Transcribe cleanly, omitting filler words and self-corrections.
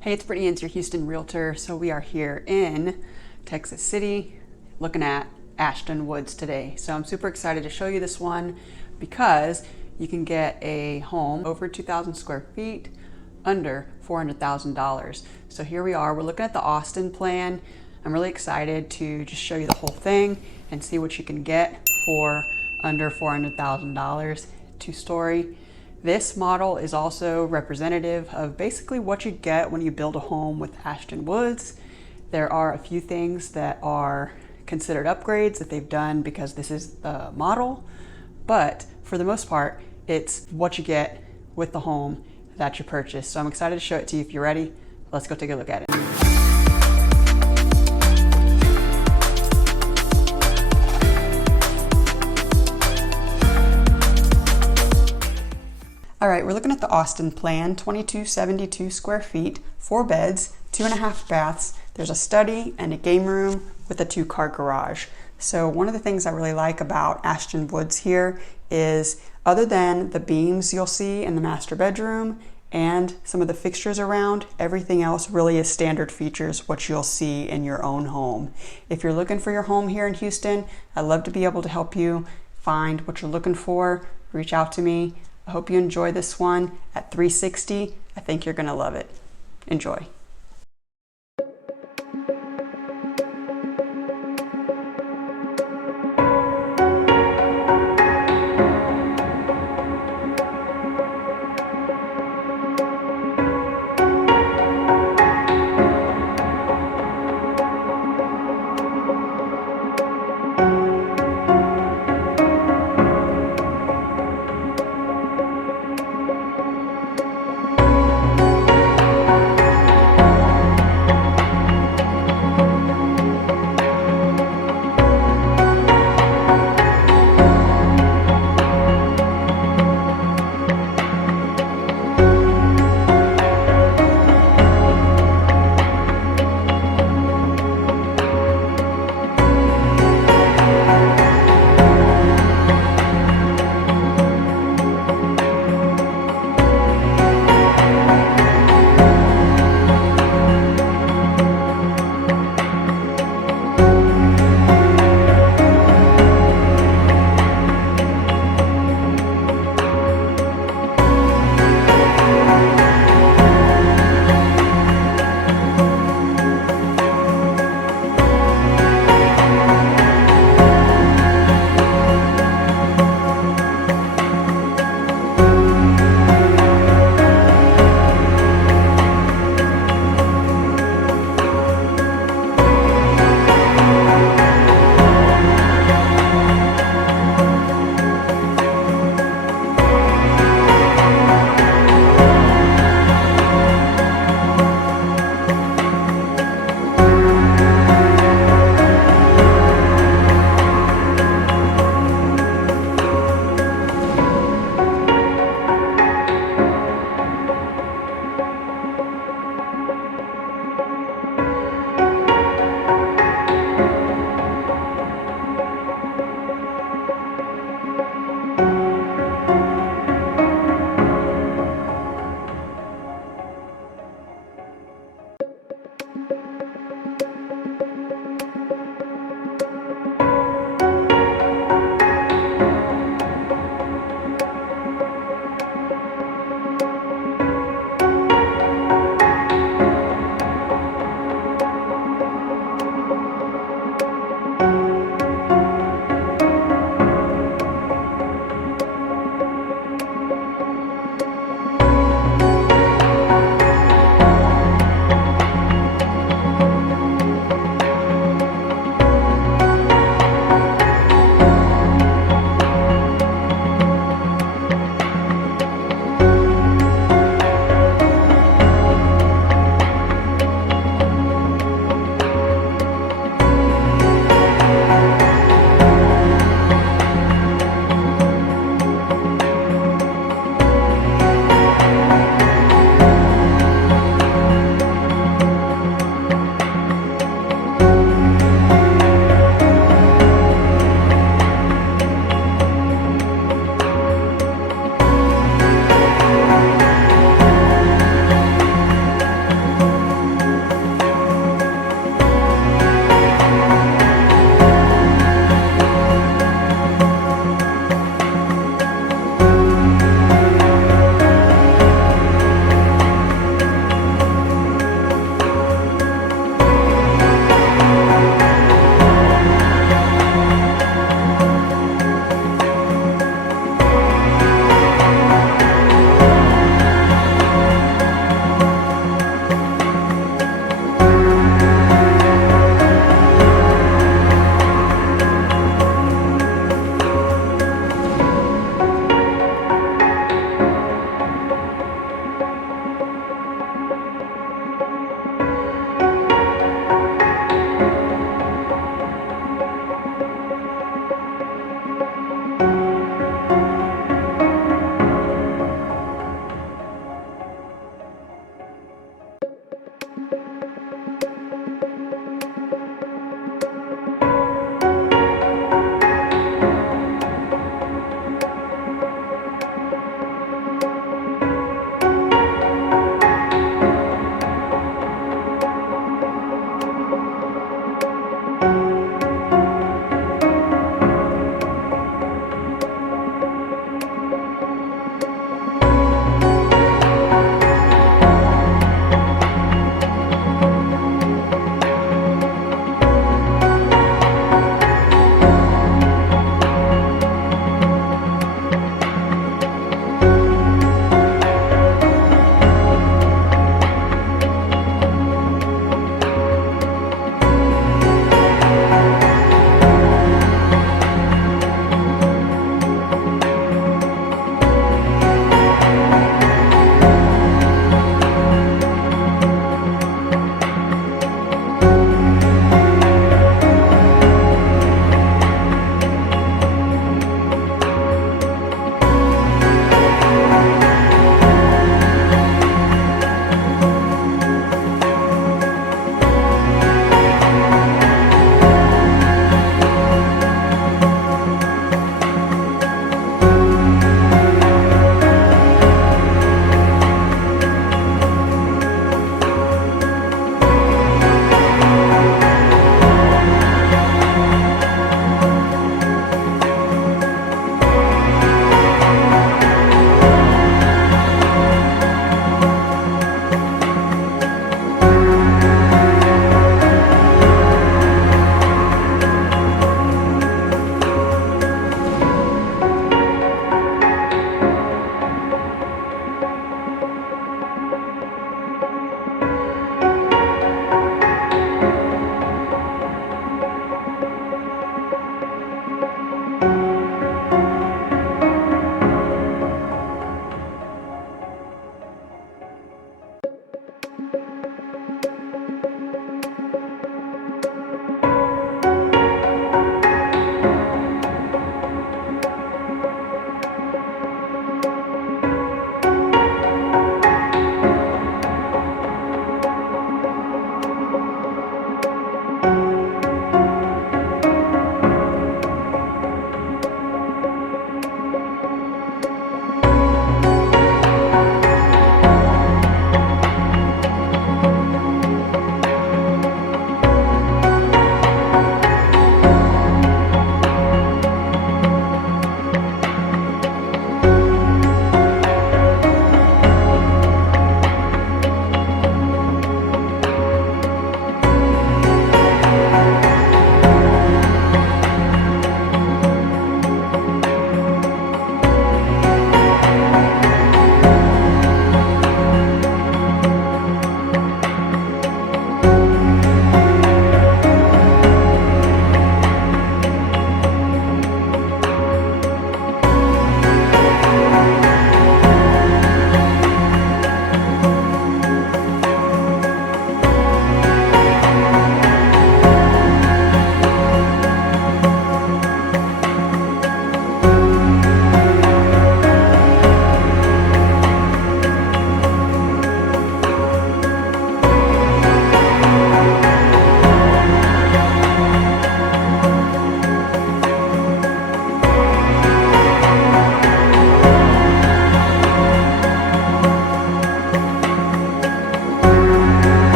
Hey, it's Brittany Inns, your Houston realtor. So we are here in Texas City looking at Ashton Woods today. So I'm super excited to show you this one because you can get a home over 2,000 square feet under $400,000. So here we are, we're looking at the Austin plan. I'm really excited to just show you the whole thing and see what you can get for under $400,000, two-story. This model is also representative of basically what you get when you build a home with Ashton Woods. There are a few things that are considered upgrades that they've done because this is the model, but for the most part, it's what you get with the home that you purchase. So I'm excited to show it to you. If you're ready, let's go take a look at it. All right, we're looking at the Austin plan, 2272 square feet, 4 beds, 2.5 baths. There's a study and a game room with a 2-car garage. So one of the things I really like about Ashton Woods here is, other than the beams you'll see in the master bedroom and some of the fixtures around, everything else really is standard features, what you'll see in your own home. If you're looking for your home here in Houston, I'd love to be able to help you find what you're looking for. Reach out to me. I hope you enjoy this one at $360,000. I think you're gonna love it. Enjoy.